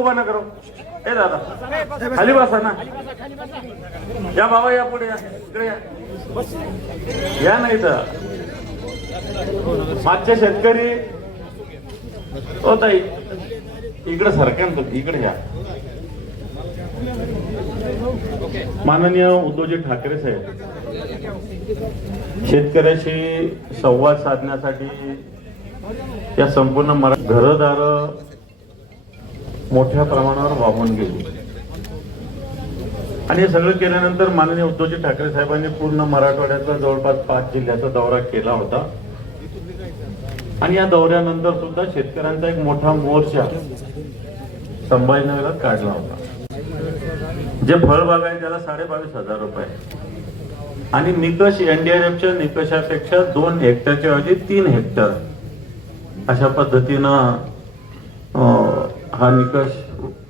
उभा ना करो. हे दादा. खाली बसा ना. या बाबा या पुढे या. इकडे या. या नाही तर मागचे शेतकरी. हो ताई. इकडे सरकार इकडे या. माननीय उद्धवजी ठाकरे साहेब शेतकऱ्याशी संवाद साधण्यासाठी या संपूर्ण मरा घरदार मोठ्या प्रमाणावर वाहून गेली. आणि हे सगळं केल्यानंतर माननीय उद्धवजी ठाकरे साहेबांनी पूर्ण मराठवाड्याचा जवळपास पाच जिल्ह्याचा दौरा केला होता. आणि या दौऱ्यानंतर सुद्धा शेतकऱ्यांचा एक मोठा मोर्चा संभाजीनगरात काढला होता. जे फळबाग आहे त्याला साडेबावीस हजार रुपये. आणि निकष एनडीआरएफच्या निकषापेक्षा दोन हेक्टरच्या ऐवजी तीन हेक्टर अशा पद्धतीनं हा निकष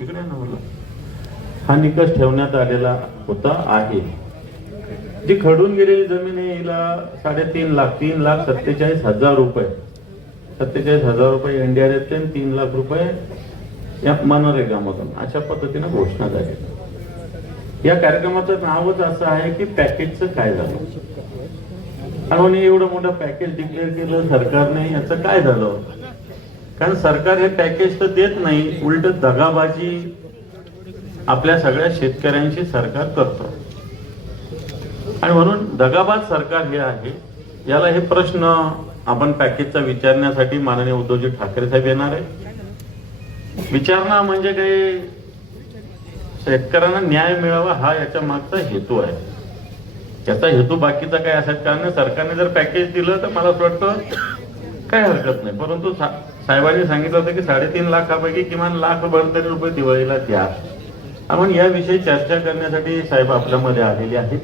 इकडे ना मला हा निकष ठेवण्यात आलेला होता आहे. जी खडून गेलेली जमीन आहे हिला साडेतीन लाख तीन लाख सत्तेचाळीस हजार रुपये. सत्तेचाळीस हजार रुपये एनडीआरएफचे ते तीन लाख रुपये या मनरेगामधून अशा पद्धतीने घोषणा झाली. या कार्यक्रमाचं नावच असं आहे की पॅकेजचं काय झालं? आणि एवढं मोठं पॅकेज डिक्लेअर केलं सरकारने याचं काय झालं? कारण सरकार हे पॅकेज तर देत नाही उलट दगाबाजी आपल्या सगळ्या शेतकऱ्यांशी सरकार करतो. आणि म्हणून दगाबाज सरकार हे आहे याला हे प्रश्न आपण पॅकेजचा विचारण्यासाठी माननीय उद्धवजी ठाकरे साहेब येणार आहे. विचारणा म्हणजे काही शेतकऱ्यांना न्याय मिळावा हा याच्या मागचा हेतू आहे. याचा हेतू बाकीचा काय असेल कारण सरकारने जर पॅकेज दिलं तर मला असं वाटतं काही हरकत नाही. परंतु साहेबांनी सांगितलं होतं की साडेतीन लाखापैकी किमान लाख भर तरी रुपये दिवाळीला द्या. आपण याविषयी चर्चा करण्यासाठी साहेब आपल्यामध्ये आलेले आहेत.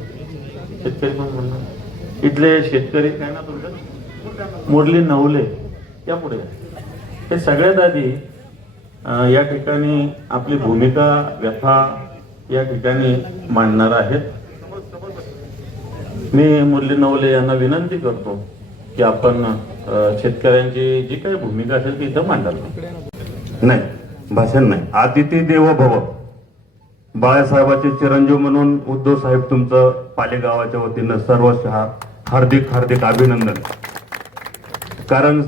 शेतकरी पण म्हणणार इथले शेतकरी काय ना तुमचं? मुरली नवले. या पुढे हे सगळ्यात आधी या ठिकाणी आपली भूमिका व्यथा या ठिकाणी मांडणार आहेत. मी मुरली नवले यांना विनंती करतो की आपण शेतकऱ्यांची जी काही भूमिका असेल ती इथं मांडाल नाही भाषण नाही. आदिती देव भव बाळासाहेबाचे चिरंजीव म्हणून उद्धव साहेब तुमचं पालेगावाच्या वतीनं सर्व हार्दिक हार्दिक अभिनंदन. कारण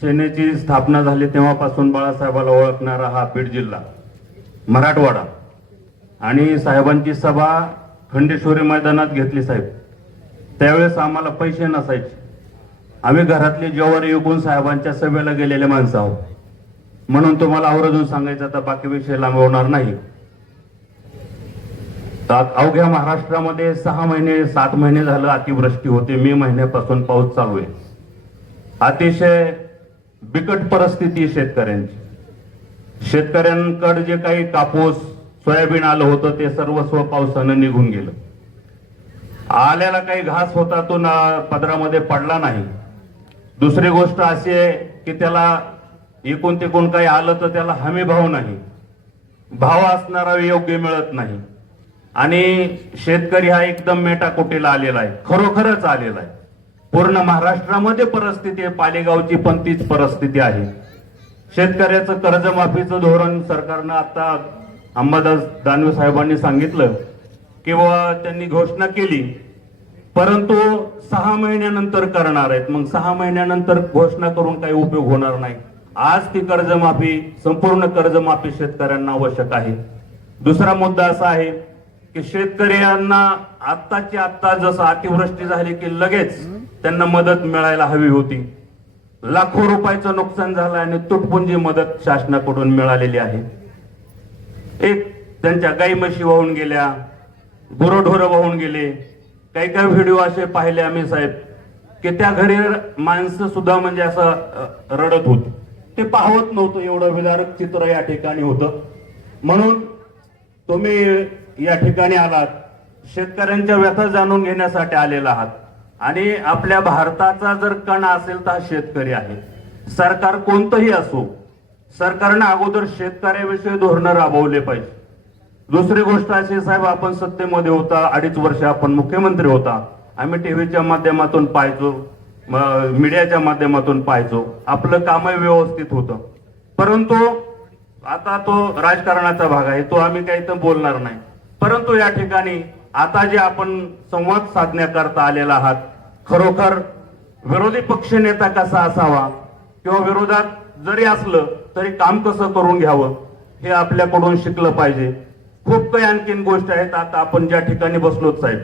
सेनेची स्थापना झाली तेव्हापासून बाळासाहेबाला ओळखणारा हा बीड जिल्हा मराठवाडा. आणि साहेबांची सभा खंडेश्वरी मैदानात घेतली साहेब. त्यावेळेस आम्हाला पैसे नसायचे. आम्ही घरातले ज्वारी विकून साहेबांच्या सभेला गेलेले माणसं आहोत. म्हणून तुम्हाला आवर्जून सांगायचं आता बाकी विषय लांबवणार नाही. तर अवघ्या महाराष्ट्रामध्ये सहा महिने सात महिने झालं अतिवृष्टी होते. मे महिन्यापासून पाऊस चालू आहे. अतिशय बिकट परिस्थिती शेतकऱ्यांची. शेतकऱ्यांकडे जे काही कापूस सोयाबीन आलं होतं ते सर्वस्व पावसानं निघून गेलं. आल्याला काही घास होता तो ना पदरामध्ये पडला नाही. दुसरी गोष्ट अशी आहे की त्याला एकूण तिकून काही आलं तर त्याला हमी भाव नाही. भाव असणारा योग्य मिळत नाही. आणि शेतकरी हा एकदम मेटाकुटीला आलेला आहे. खरोखरच आलेला आहे. पूर्ण महाराष्ट्रामध्ये परिस्थिती आहे. पालेगावची पण तीच परिस्थिती आहे. शेतकऱ्याचं कर्जमाफीचं धोरण सरकारनं आता अंबादास दानवे साहेबांनी सांगितलं. किंवा त्यांनी घोषणा केली परंतु सहा महिन्यानंतर करणार आहेत. मग सहा महिन्यानंतर घोषणा करून काही उपयोग होणार नाही. आज ती कर्जमाफी संपूर्ण कर्जमाफी शेतकऱ्यांना आवश्यक आहे. दुसरा मुद्दा असा आहे की शेतकऱ्यांना आत्ताची आत्ता जसं अतिवृष्टी झाली की लगेच त्यांना मदत मिळायला हवी होती. लाखो रुपयाचं नुकसान झालं आणि तुटपुंजी मदत शासनाकडून मिळालेली आहे. एक त्यांच्या गाई म्हशी वाहून गेल्या गुरढोरं वाहून गेले काही काही व्हिडिओ असे पाहिले आम्ही साहेब. की त्या घरी माणसं सुद्धा म्हणजे असं रडत होती. ते पाहत नव्हतं एवढं विदारक चित्र या ठिकाणी होतं. म्हणून तुम्ही या ठिकाणी आलात. शेतकऱ्यांच्या व्यथा जाणून घेण्यासाठी आलेला आहात. आणि आपल्या भारताचा जर कणा असेल तर हा शेतकरी आहे. सरकार कोणतंही असो सरकारनं अगोदर शेतकऱ्याविषयी धोरणं राबवले पाहिजे. दुसरी गोष्ट अशी साहेब आपण सत्तेमध्ये होता अडीच वर्ष आपण मुख्यमंत्री होता. आम्ही टीव्हीच्या माध्यमातून पाहायचो मीडियाच्या माध्यमातून पाहायचो. आपलं कामही व्यवस्थित होतं. परंतु आता तो राजकारणाचा भाग आहे तो आम्ही काही तर बोलणार नाही. परंतु या ठिकाणी आता जे आपण संवाद साधण्याकरता आलेला आहात खरोखर विरोधी पक्ष नेता कसा असावा किंवा विरोधात जरी असलं तरी काम कसं करून घ्यावं हे आपल्याकडून शिकलं पाहिजे. खूप काही आणखीन गोष्ट आहेत. आता आपण ज्या ठिकाणी बसलो साहेब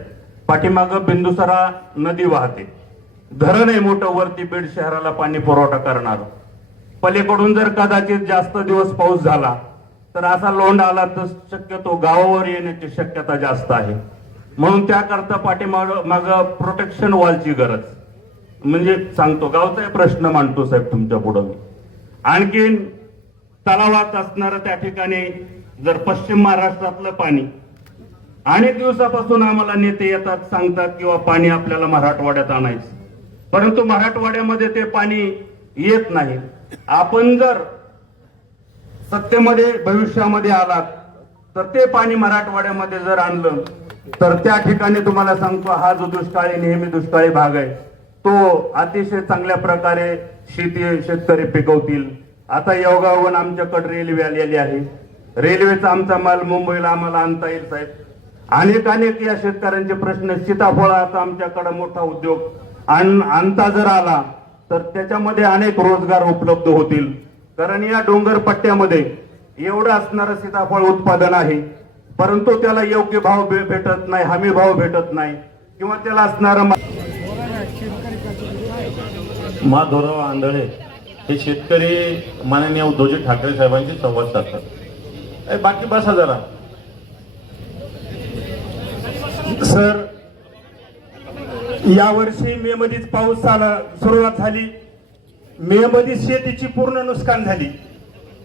पाठीमागं बिंदुसरा नदी वाहते. धरण आहे मोठं वरती बीड शहराला पाणी पुरवठा करणार. पलीकडून जर कदाचित जास्त दिवस पाऊस झाला तर असा लोंढ आला तर शक्यतो गावावर येण्याची शक्यता जास्त आहे. म्हणून त्याकरता पाठीमाग माग प्रोटेक्शन वॉलची गरज. म्हणजे सांगतो गावचा प्रश्न मांडतो साहेब तुमच्या पुढं आणखीन तलावात असणारं त्या ठिकाणी जर पश्चिम महाराष्ट्रातलं पाणी अनेक दिवसापासून आम्हाला नेते येतात सांगतात किंवा पाणी आपल्याला मराठवाड्यात आणायचं. परंतु मराठवाड्यामध्ये ते पाणी येत नाही. आपण जर सत्तेमध्ये भविष्यामध्ये आलात तर ते पाणी मराठवाड्यामध्ये जर आणलं तर त्या ठिकाणी तुम्हाला सांगतो हा जो दुष्काळी नेहमी दुष्काळी भाग आहे तो अतिशय चांगल्या प्रकारे शेती शेतकरी पिकवतील. आता योगावन आमच्याकडे रेल्वे आलेली आहे. रेल्वेचा आमचा माल मुंबईला आम्हाला आणता येईल साहेब. अनेक अनेक या शेतकऱ्यांचे प्रश्न सीताफळाचा आमच्याकडे मोठा उद्योग आण- आणता जर आला तर त्याच्यामध्ये अनेक रोजगार उपलब्ध होतील. कारण या डोंगर पट्ट्यामध्ये एवढं असणारं सीताफळ उत्पादन आहे परंतु त्याला योग्य भाव भे- भेटत नाही हमी भाव भेटत नाही किंवा त्याला असणारं मा- माधवराव आंधळे हे शेतकरी माननीय उद्धवजी ठाकरे साहेबांशी संवाद साधतात. बाकी बसा जरा. सर यावर्षी मे मध्येच पाऊस आला सुरुवात झाली. मे मध्ये शेतीची पूर्ण नुकसान झाली.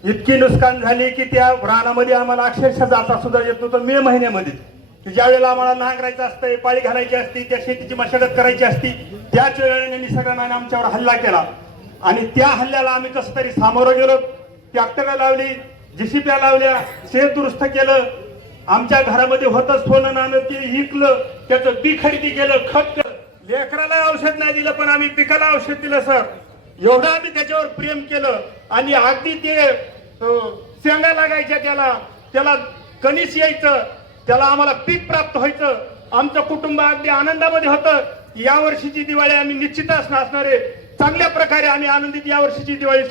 इतकी नुकसान झाली की त्या रानामध्ये आम्हाला अक्षरशः जाता सुद्धा येत नव्हतं मे महिन्यामध्ये. ज्यावेळेला ज्या वेळेला आम्हाला नांगरायचं असतं पाळी घालायची असती त्या शेतीची मशागत करायची असती त्याच वेळेला निसर्गाने आमच्यावर हल्ला केला. आणि त्या हल्ल्याला आम्ही कसं तरी सामोरं गेलो ट्रॅक्टर लावली जेसीप्या लावल्या शेत दुरुस्त केलं आमच्या घरामध्ये होतं फोन नाणं ते विकलं त्याचं बी खरेदी केलं खत लेकराला औषध नाही दिलं पण आम्ही पिकाला औषध दिलं सर. एवढं आम्ही त्याच्यावर प्रेम केलं. आणि अगदी ते शेंगा लागायच्या त्याला त्याला कणीस यायचं त्याला आम्हाला पीक प्राप्त व्हायचं. आमचं कुटुंब अगदी आनंदामध्ये होतं. या वर्षीची दिवाळी आम्ही निश्चितच असणार. चांगल्या प्रकारे आम्ही आनंदित या वर्षीची दिवाळी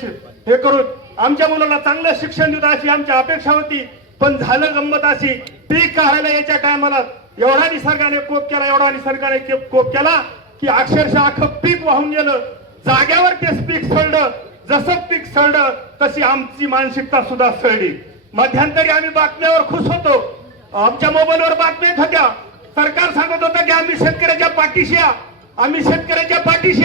हे करून आमच्या मुलाला चांगलं शिक्षण देऊ अशी आमची अपेक्षा होती. पण झालं गंमत अशी. पीक काढायला यायच्या टायमाला एवढा निसर्गाने कोप केला एवढा निसर्गाने के- कोप केला की अक्षरशः अख्खं पीक वाहून गेलं. जाग्यावर तेच पीक सळलं. जसं पीक सळलं तशी आमची मानसिकता सुद्धा सळली. मध्यंतरी आम्ही बातम्यावर खुश होतो. आमच्या मोबाईलवर बातम्या होत्या. सरकार सांगत होतं की आम्ही शेतकऱ्याच्या पाठीशी आम्ही शेतकऱ्याच्या पाठीशी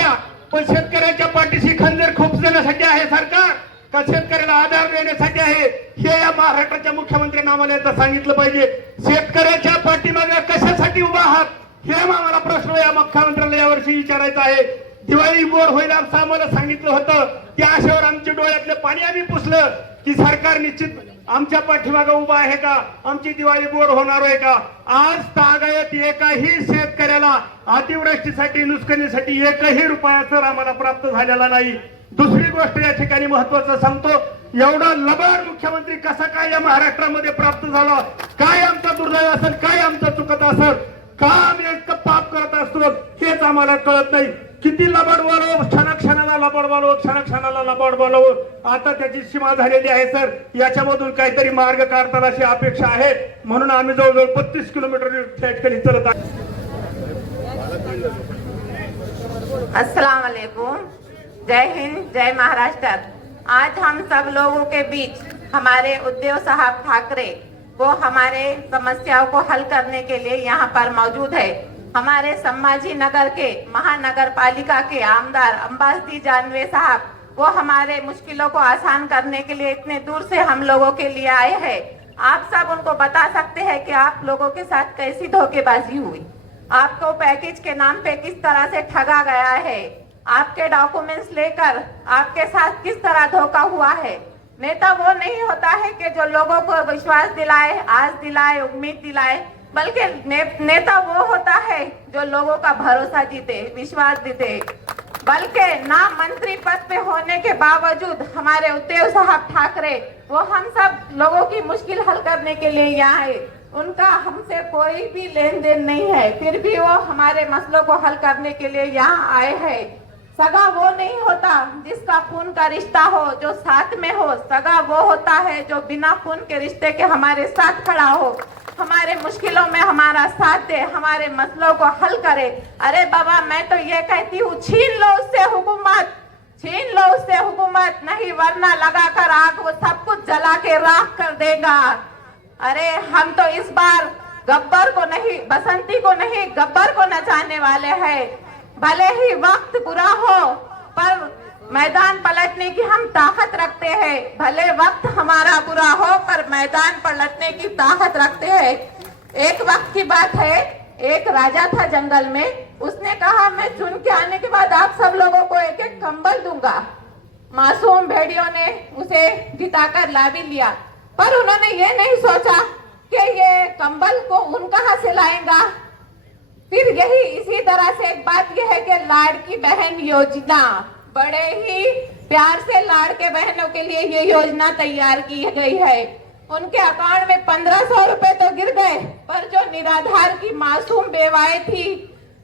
पण शेतकऱ्याच्या पाठीशी खंजर खोपजण्यासाठी आहे सरकार. का शेतकऱ्याला आधार देण्यासाठी आहे? हे या महाराष्ट्राच्या मुख्यमंत्र्यांना आम्हाला एकदा सांगितलं पाहिजे. शेतकऱ्याच्या पाठीमागे कशासाठी उभा आहात? हे आम्हाला प्रश्न या मुख्यमंत्र्याला यावर्षी विचारायचा आहे. दिवाळी बोर होईल असं आम्हाला सांगितलं होतं. त्या आशेवर आमच्या डोळ्यातलं पाणी आम्ही पुसलं की सरकार निश्चित आमच्या पाठीमागे उभा आहे का? आमची दिवाळी बोर होणार आहे का? आज तागायत एकाही शेतकऱ्याला अतिवृष्टीसाठी नुकसानीसाठी एकही रुपया सर आम्हाला प्राप्त झालेला नाही. दुसरी गोष्ट या ठिकाणी महत्वाचं सांगतो. एवढा लबाड मुख्यमंत्री कसा काय या महाराष्ट्रामध्ये प्राप्त झाला? काय आमचा दुर्दैव असेल? काय आमचं चुकत असेल? का आम्ही इतकं पाप करत असतो. तेच आम्हाला कळत नाही. किती लबाड बोलावं क्षणाक्षणाला लबाड बोलावं क्षणाक्षणाला लबाड बोलावं आता त्याची सीमा झालेली आहे सर. याच्यामधून काहीतरी मार्ग काढताना अशी अपेक्षा आहे. म्हणून आम्ही जवळजवळ बत्तीस किलोमीटर ठेठकणी चलत आहे. अस्सलाम वालेकुम जय हिंद जय महाराष्ट्र. आज हम सब लोगों के बीच हमारे उद्योग साहब ठाकरे वो हमारे समस्याओं को हल करने के लिए यहाँ पर मौजूद है। हमारे सम्माजी नगर के महानगर पालिका के आमदार अंबासी जानवे साहब, वो हमारे मुश्किलों को आसान करने के लिए इतने दूर से हम लोगों के लिए आए हैं। आप सब उनको बता सकते हैं कि आप लोगों के साथ कैसी धोखेबाजी हुई? आपको पैकेज के नाम पे किस तरह से ठगा गया है? आपके डॉक्यूमेंट्स लेकर आपके साथ किस तरह धोखा हुआ है? नेता वो नहीं होता है कि जो लोगों को विश्वास दिलाए आज दिलाए, उम्मीद दिलाए बल्कि ने, नेता वो होता है जो लोगों का भरोसा जीते विश्वास जीते। बल्कि ना मंत्री पद पे होने के बावजूद हमारे उद्धव साहब ठाकरे वो हम सब लोगों की मुश्किल हल करने के लिए यहाँ आए। उनका हमसे कोई भी लेन देन नहीं है फिर भी वो हमारे मसलों को हल करने के लिए यहाँ आए हैं। सगा वो नहीं होता जिसका खून का रिश्ता हो, जो साथ में हो, सगा वो होता है जो बिना खून के रिश्ते के हमारे साथ खड़ा हो। हमारे मुश्किलों में हमारा साथ दे, हमारे मसलों को हल करे। अरे बाबा, मैं तो ये कहती हूँ, छीन लो उससे हुकूमत छीन लो उससे हुकूमत नहीं वरना लगा कर आग वो सब कुछ जला के राख कर देगा। अरे, हम तो इस बार गब्बर को नहीं, बसंती को नहीं, गब्बर को नचाने वाले हैं। भले ही वक्त बुरा हो, पर मैदान पलटने की हम ताकत रखते हैं। भले वक्त हमारा बुरा हो, पर मैदान पलटने की ताकत रखते हैं। एक वक्त की बात है, एक राजा था जंगल में। उसने कहा, मैं चुन के आने के बाद आप सब लोगों को एक एक कंबल दूँगा। मासूम भेड़ियों ने उसे जिताकर ला भी लिया। पर उन्होंने ये नहीं सोचा कि ये कंबल को उन कहाँ से लाएगा। फिर यही इसी तरह से एक बात यह है कि लाड़की बहन योजना, बड़े ही प्यार से लाड़के बहनों के लिए ये योजना तैयार की गई है। उनके अकाउंट में पंद्रह सौ रुपए तो गिर गए, पर जो निराधार की मासूम बेवाएँ थी,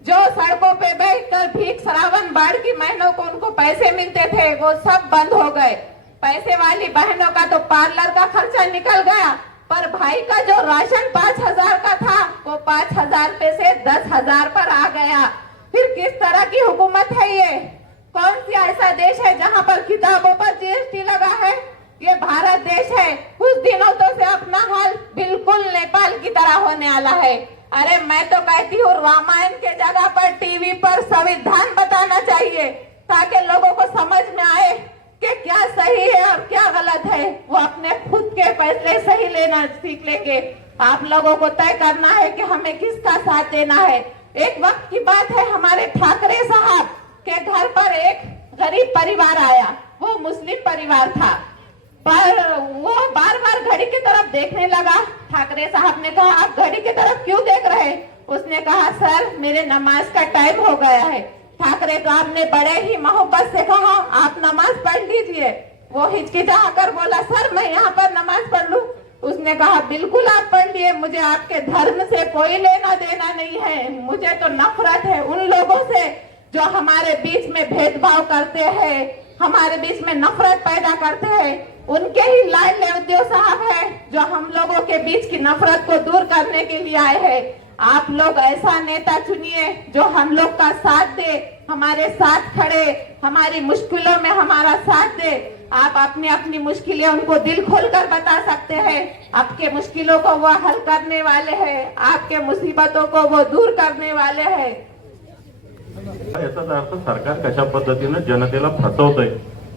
जो सड़कों पे बैठकर भीख सरावन बाढ़ की महीनों को उनको पैसे मिलते थे, वो सब बंद हो गए। पैसे वाली बहनों का तो पार्लर का खर्चा निकल गया। पर भाई का जो राशन पाँच हज़ार का था, वो पाँच हज़ार पे से दस हज़ार पर आ गया। फिर किस तरह की हुकूमत है ये? कौन सी ऐसा देश है जहाँ पर किताबों पर जीएसटी लगा है? ये भारत देश है। कुछ दिनों तो से अपना हाल बिल्कुल नेपाल की तरह होने वाला है। अरे मैं तो कहती हूँ, रामायण के जगह पर टीवी पर संविधान बताना चाहिए ताकि लोगों को समझ में आए कि क्या सही है, और क्या गलत है? वो अपने खुद के फैसले सही लेना सीख लेंगे। आप लोगों को तय करना है कि हमें किसका साथ देना है। एक वक्त की बात है, हमारे ठाकरे साहब के घर पर एक गरीब परिवार आया। वो मुस्लिम परिवार था। पर वो बार बार घड़ी की तरफ़ देखने लगा। ठाकरे साहब ने कहा, आप घड़ी की तरफ़ क्यों देख रहे उसने कहा, सर, मेरे नमाज़ का टाइम हो गया है। ठाकरे साहब ने बड़े ही मोहब्बत से कहा, आप नमाज़ पढ़ लीजिए। वो हिचकिचा कर बोला, सर, मैं यहाँ पर नमाज़ पढ़ लू? उसने कहा, बिल्कुल आप पढ़ लिए, मुझे आपके धर्म से कोई लेना देना नहीं है। मुझे तो नफरत है उन लोगों से जो हमारे बीच में भेदभाव करते हैं, हमारे बीच में नफरत पैदा करते हैं। उनके ही लाल उद्योग साहब है, जो हम लोगों के बीच की नफरत को दूर करने के लिए आए हैं। आप लोग ऐसा नेता चुनिए, जो हम लोग का साथ दे, हमारे साथ खड़े, हमारी मुश्किलों में हमारा साथ दे। आप अपनी अपनी मुश्किलें उनको दिल खोलकर बता सकते हैं। आपके मुश्किलों को वो हल करने वाले हैं। आपके मुसीबतों को वो दूर करने वाले हैं। याचाच अर्थ सरकार कशा पद्धतीनं जनतेला फसवतंय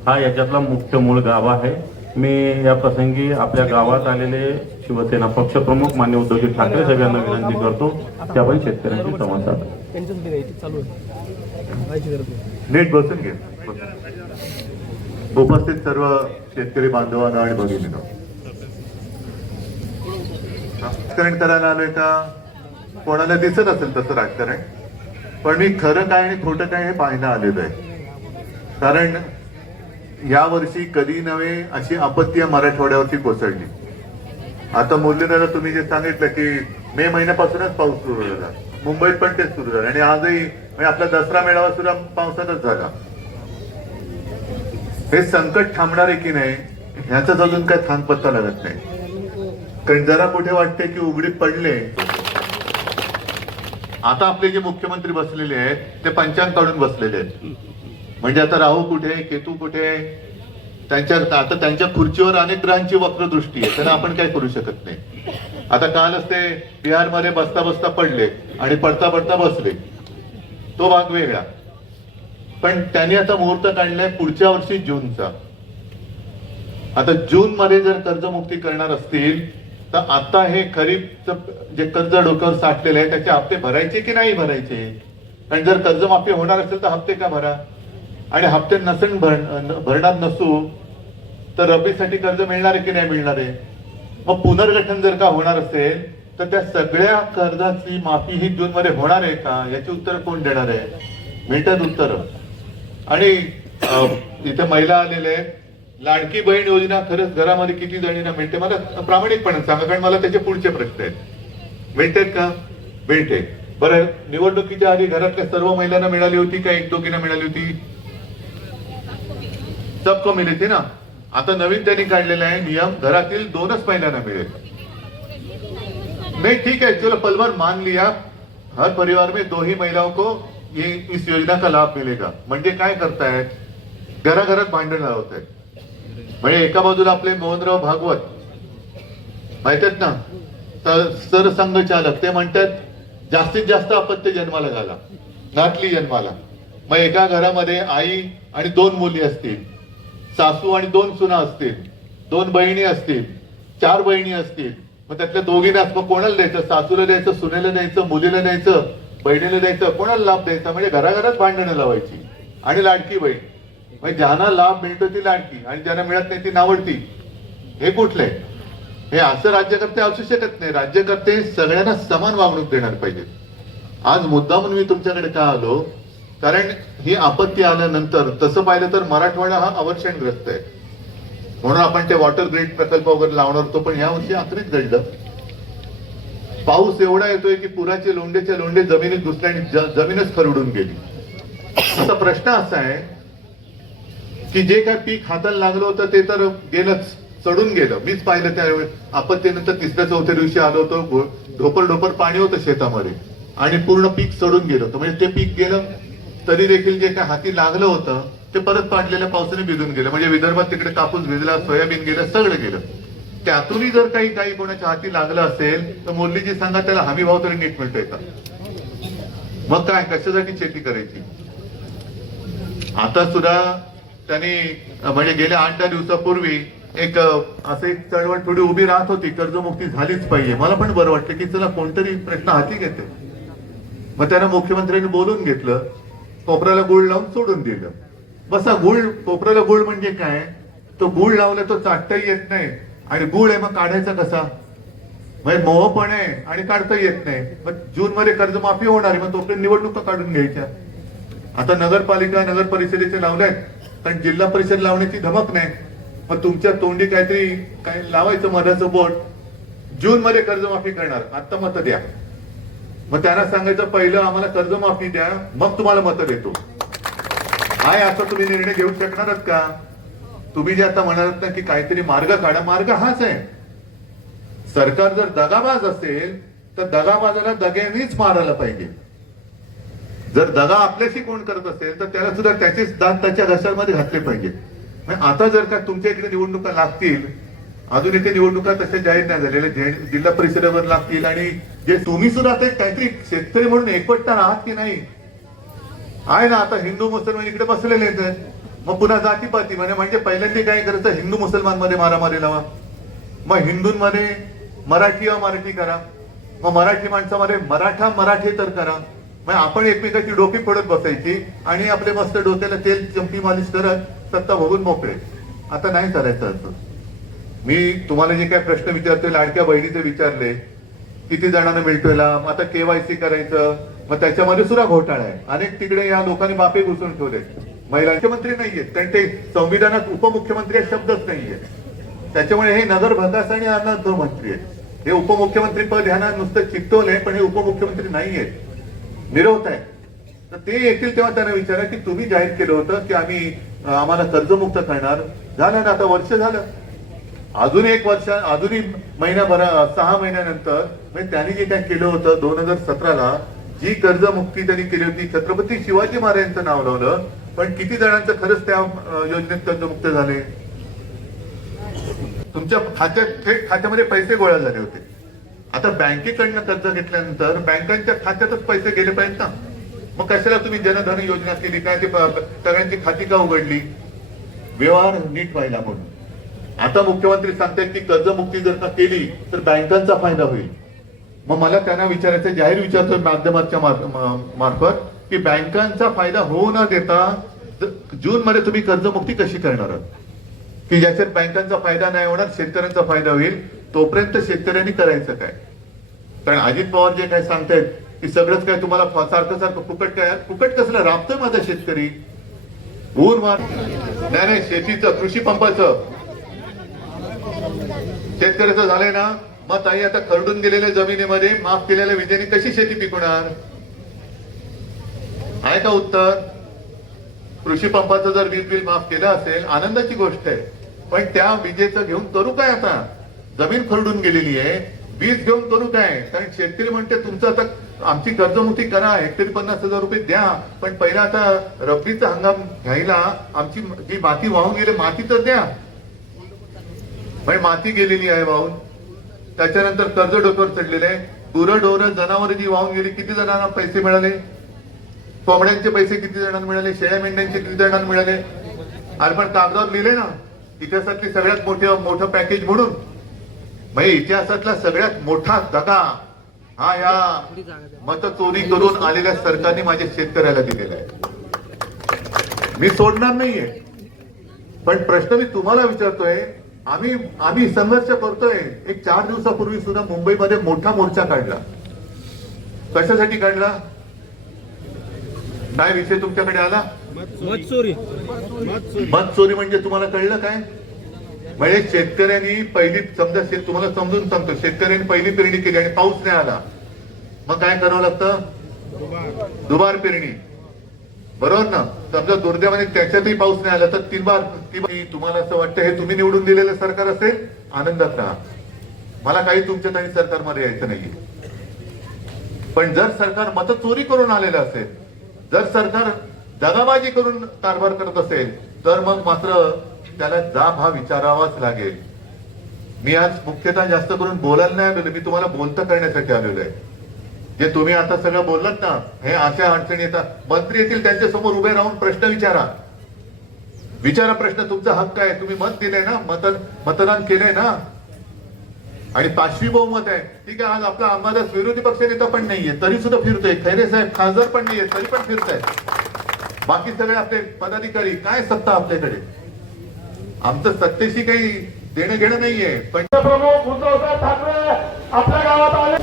हा याच्यातला मुख्य मूळ गाव आहे. मी या प्रसंगी आपल्या गावात आलेले शिवसेना पक्षप्रमुख मान्य उद्धवजी ठाकरे सगळ्यांना विनंती करतो की आपण शेतकऱ्यांशी संवाद नीट बसून घे उपस्थित सर्व शेतकरी बांधवांना आणि भगिनींना. राजकारण करायला आलोय का? कोणाला दिसत असेल तसं राजकारण. पण मी खरं काय आणि खोटं काय हे पाहायला आलेलं आहे. कारण या वर्षी कधी नव्हे अशी आपत्ती या मराठवाड्यावरती कोसळली. आता मुरलीधरला तुम्ही जे सांगितलं की मे महिन्यापासूनच पाऊस सुरू झाला. मुंबईत पण तेच सुरू झालं. आणि आजही म्हणजे आपला दसरा मेळावा सुद्धा पावसातच झाला. हे संकट थांबणार आहे की नाही ह्याचाच अजून काय थांब पत्ता लागत नाही. कारण जरा कुठे वाटते की उघडीत पडले. आता आपले जे मुख्यमंत्री बसलेले आहेत ते पंचांग काढून बसलेले आहेत. म्हणजे आता राहू कुठे केतू कुठे त्यांच्या आता त्यांच्या खुर्चीवर अनेक ग्रहांची वक्रदृष्टी आहे त्यांना आपण काय करू शकत नाही. आता कालच ते बिहारमध्ये बसता बसता पडले आणि पडता पडता बसले. तो भाग वेगळा. पण त्यांनी आता मुहूर्त काढलाय पुढच्या वर्षी जूनचा. आता जून मध्ये जर कर्जमुक्ती करणार असतील तर आता हे खरीपचं जे कर्ज डोक्यावर साठलेलं आहे त्याचे हप्ते भरायचे की नाही भरायचे? कारण जर कर्जमाफी होणार असेल तर हप्ते का भरा? आणि हप्ते नसेल भर- भरणार नसू तर रबीसाठी कर्ज मिळणार आहे की नाही मिळणार आहे? मग पुनर्गठन जर का होणार असेल तर त्या सगळ्या कर्जाची माफी ही जून मध्ये होणार आहे का? याची उत्तर कोण देणार आहे? मिळतात उत्तर. आणि इथे महिला आलेल्या आहेत. लाडकी बहीण योजना खरंच घरामध्ये किती जणींना मिळते? मला प्रामाणिकपणे सांगा कारण मला त्याचे पुढचे प्रश्न आहेत. मिळतेत का? मिळते. बरं निवडणुकीच्या आधी घरातल्या सर्व महिलांना मिळाली होती का? एक दोघींना मिळाली होती? सबको कमी थी ना? आता नवीन त्यांनी काढलेला आहे नियम घरातील दोनच महिलांना मिळेल. नाही ठीक है चलो पल मान लिया. हर परिवार में दो ही महिलाओं को ये इस योजना का लाभ मिलेगा। म्हणजे काय करतायत घराघरात भांडण लावत आहेत म्हणजे एका बाजूला आपले मोहनराव भागवत. माहीत आहेत ना स- सरसंघचालक ते म्हणतात जास्तीत जास्त अपत्य जन्माला घाला. नातली जन्माला. मग एका घरामध्ये आई आणि दोन मुली असतील. सासू आणि दोन सुना असतील. दोन बहिणी असतील. चार बहिणी असतील. मग त्यातल्या दोघींना मग कोणाला द्यायचं? सासूला द्यायचं सुनेला द्यायचं मुलीला द्यायचं? बहिणीला द्यायचं कोणाला लाभ द्यायचा? म्हणजे घराघरात भांडणं लावायची. आणि लाडकी बहीण. म्हणजे ज्यांना लाभ मिळतो ती लाडकी. आणि ज्यांना मिळत नाही ती नावडती. हे कुठले? हे असं राज्यकर्ते असू शकत नाही. राज्यकर्ते सगळ्यांना समान वागणूक देणार पाहिजेत. आज मुद्दा म्हणून मी तुमच्याकडे का आलो? कारण ही आपत्ती आल्यानंतर तसं पाहिलं तर मराठवाडा हा अवर्षणग्रस्त आहे. म्हणून आपण ते वॉटर ग्रीड प्रकल्प वगैरे लावणार होतो पण यावर्षी आखरीच घडलं. पाऊस एवढा येतोय की पुराचे लोंडेचे लोंडे जमिनीत घुसले आणि जमीनच खरडून गेली. आता प्रश्न असा आहे की जे काय पीक हाताला लागलं होतं ते तर गेलंच चढून गेलं. मीच पाहिलं त्यावेळी आपत्तीनंतर तिसऱ्या चौथ्या दिवशी आलो होतो ढोपर ढोपर पाणी होतं शेतामध्ये आणि पूर्ण पीक चढून गेलं होतं. म्हणजे ते पीक गेलं तरी देखील जे काय हाती लागलं होतं ते परत पाडलेल्या पावसाने भिजून गेलं. म्हणजे विदर्भात तिकडे कापूस भिजला सोयाबीन गेलं सगळं गेलं. त्यातूनही जर काही काही कोणाच्या हाती लागलं असेल तर मुरलीजी सांगा त्याला हमी भाव तरी नीट मिळतोय येतात मग काय कशासाठी शेती करायची? आता सुद्धा त्यांनी म्हणजे गेल्या आठ दहा दिवसापूर्वी एक असं एक चळवळ थोडी उभी राहत होती कर्जमुक्ती झालीच पाहिजे. मला पण बरं वाटतं की चला कोणतरी प्रश्न हाती घेते. मग त्यांना मुख्यमंत्र्यांनी बोलून घेतलं कोपऱ्याला गुळ लावून सोडून दिलं. बसा गुळ कोपऱ्याला गुळ म्हणजे काय? तो गुळ लावला तो चाटताही येत नाही. आणि गुळ आहे मग काढायचा कसा? म्हणजे मोह पण आहे आणि काढता येत नाही. मग जून मध्ये कर्जमाफी होणार आहे मग तोपर्यंत निवडणुका काढून घ्यायच्या. आता नगरपालिका नगर परिषदेचे लावले पण जिल्हा परिषद लावण्याची धमक नाही. मग तुमच्या तोंडी काहीतरी काय लावायचं मधाचं बोट. जून मध्ये कर्जमाफी करणार. आता मत द्या. मग त्यांना सांगायचं पहिलं आम्हाला कर्जमाफी द्या मग तुम्हाला मत देतो. काय असं तुम्ही निर्णय घेऊ शकणारच का? तुम्ही जे आता म्हणालात ना की काहीतरी मार्ग काढा मार्ग हाच आहे. सरकार जर दगाबाज असेल तर दगाबाजाला दग्यानेच मारायला पाहिजे. जर दगा आपल्याशी कोण करत असेल तर त्याला सुद्धा त्याचेच दात त्याच्या घशामध्ये घातले पाहिजे. म्हणजे आता जर का तुमच्या इकडे निवडणुका लागतील अजून इथे निवडणुका तशा जाहीर नाही झालेल्या जिल्हा परिषदेवर लागतील आणि जे तुम्ही सुद्धा आता काहीतरी शेतकरी म्हणून एकवटता आहात की नाही? आहे ना आता हिंदू मुसलमान इकडे बसलेले आहेत. मग पुन्हा जातीपाती म्हणे म्हणजे पहिल्यांदा काय करायचं? हिंदू मुसलमानमध्ये मारामारी लावा. मग हिंदूंमध्ये मराठी मराठी करा. मग मराठी माणसामध्ये मराठा मराठी तर करा. मग आपण एकमेकाची डोकी फोडत बसायची आणि आपले मस्त डोक्याला तेल चंपी मालिश करत सत्ता भोगून मोकळे. आता नाही करायचं असं. मी तुम्हाला जे काय प्रश्न विचारतोय लाडक्या बहिणीचे विचारले किती जणांना मिळतोय लाभ? आता केवायसी करायचं. मग त्याच्यामध्ये सुद्धा घोटाळा आहे. अनेक तिकडे या लोकांनी बापे घुसून ठेवले महिलांचे मंत्री नाहीयेत कारण ते संविधानात उपमुख्यमंत्री शब्दच नाहीये. त्याच्यामुळे हे नगर भकास आणि आनंद मंत्री आहेत. हे उपमुख्यमंत्री पद ह्यांना नुसतं चिकटवलंय पण हे उपमुख्यमंत्री नाहीयेत आहे. तर ते येतील तेव्हा त्यांना विचारा की तुम्ही जाहीर केलं होतं की आम्ही आम्हाला कर्जमुक्त करणार. झालं ना आता वर्ष झालं. अजून एक वर्ष अजूनही महिनाभरा सहा महिन्यानंतर म्हणजे त्यांनी जे काय केलं होतं दोन हजार सतराला जी कर्जमुक्ती त्यांनी केली होती छत्रपती शिवाजी महाराजांचं नाव लावलं पण किती जणांचं खरंच त्या योजनेत कर्जमुक्त झाले? तुमच्या खात्यात थेट खात्यामध्ये पैसे गोळा झाले होते. आता बँकेकडनं कर्ज घेतल्यानंतर बँकांच्या खात्यातच पैसे गेले पाहिजेत ना. मग कशाला तुम्ही जनधन योजना केली? काय ते सगळ्यांची खाती का उघडली? व्यवहार नीट व्हायला म्हणून. आता मुख्यमंत्री सांगतायत की कर्जमुक्ती जर का केली तर बँकांचा फायदा होईल. मग मला त्यांना विचारायचं जाहीर विचारतोय माध्यमाच्या मा- मार्फत. की बँकांचा फायदा होऊ न देता जून मध्ये तुम्ही कर्जमुक्ती कशी करणार आहात? की ज्याच्यात बँकांचा फायदा नाही होणार शेतकऱ्यांचा फायदा होईल तोपर्यंत शेतकऱ्यांनी करायचं काय? कारण अजित पवार जे काय सांगतायत की सगळंच काय तुम्हाला सारखं सारखं फुकट काय? फुकट कसलं? राबतोय माझा शेतकरी. ऊन मार नाही नाही शेतीचं कृषी पंपाचं. शेतकऱ्याचं झालंय ना? मग ताई आता खरडून गेलेल्या जमिनीमध्ये माफ केलेल्या विजेने कशी शेती पिकवणार? आहे का उत्तर? कृषी पंपाचं जर वीज बिल माफ केलं असेल आनंदाची गोष्ट आहे. पण त्या विजेचं घेऊन करू काय आता? जमीन खरडून गेलेली आहे वीज घेऊन करू काय? कारण शेतकरी म्हणते तुमचं आता आमची कर्जमुक्ती करा हेक्टरी पन्नास हजार रुपये द्या. पण पहिला आता रब्बीचा हंगाम घ्यायला आमची जी माती वाहून गेली माती तर द्या. म्हणजे माती गेलेली आहे वाहून. त्याच्यानंतर कर्ज डोक्यावर चढलेले आहे. गुरं डोरं जनावर जी वाहून गेली किती जणांना पैसे मिळाले? कोंबड्यांचे पैसे किती जणांना मिळाले? शेळ्या मेंढ्यांचे किती जणांना मिळाले? अरे पण कागदावर लिहिले ना इतिहासातली सगळ्यात मोठे मोठं पॅकेज म्हणून. म्हणजे इतिहासातला सगळ्यात मोठा दगा हा या मत चोरी करून आलेल्या सरकारने माझ्या शेतकऱ्याला दिलेला आहे. मी सोडणार नाहीये. पण प्रश्न मी तुम्हाला विचारतोय आम्ही आम्ही संघर्ष करतोय. एक चार दिवसापूर्वी सुद्धा मुंबईमध्ये मोठा मोर्चा काढला. कशासाठी काढला? काय विषय तुमच्याकडे आला? मत चोरी मत म्हणजे तुम्हाला कळलं काय? म्हणजे शेतकऱ्यांनी पहिली समजा शेत तुम्हाला समजून सांगतो. शेतकऱ्यांनी पहिली पेरणी केली आणि पाऊस नाही आला. मग काय करावं लागतं? दुबार पेरणी. बरोबर ना? समजा दुर्दैवाने त्याच्यातही पाऊस नाही आला तर तीन बार तुम्हाला असं वाटतं हे तुम्ही निवडून दिलेलं सरकार असेल आनंदात राहा. मला काही तुमच्या काही सरकारमध्ये यायचं नाहीये. पण जर सरकार मत चोरी करून आलेलं असेल जर सरकार दगाबाजी करून कारभार करत असेल तर मग मात्र त्याला जाब हा विचारावाच लागेल. मी आज मुख्यतः जास्त करून बोलायला नाही आलेलो मी तुम्हाला बोलतं करण्यासाठी आलेलो आहे. जे तुम्ही आता सगळं बोललात ना हे अशा अडचणी येतात. मंत्री येतील त्यांच्यासमोर उभे राहून प्रश्न विचारा. विचारा प्रश्न तुमचा हक्क आहे. तुम्ही मत दिलंय ना मत मतदान केलंय ना आणि पाचवी बहुमत आहे. ठीक आहे आज आपला आम्हाला विरोधी पक्ष नेता पण नाहीये तरी सुद्धा फिरतोय. खैरे साहेब खासदार पण नाहीये तरी पण फिरताय. बाकी सगळे आपले पदाधिकारी काय सत्ता आपल्याकडे? आमचं सत्तेशी काही देणं घेणं नाहीये पण प्रमुख उद्धवसाहेब ठाकरे आपल्या गावात आले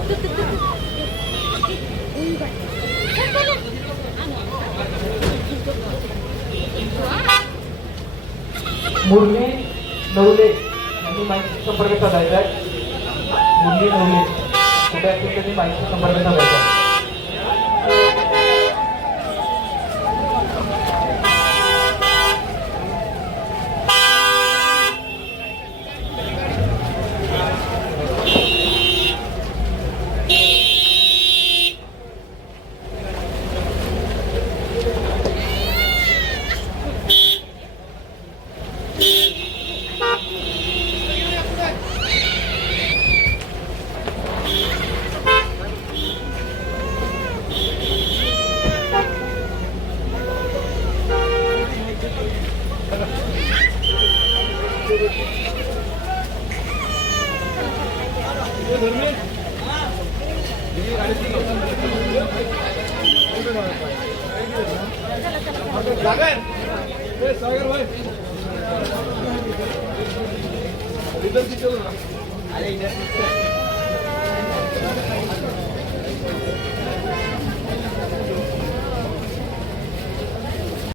मुरली नवले यांनी माहिती संपर्क साधायचा आहे. मुली मुली. कुठे असतील त्यांनी बाईकचा संपर्क साधायचा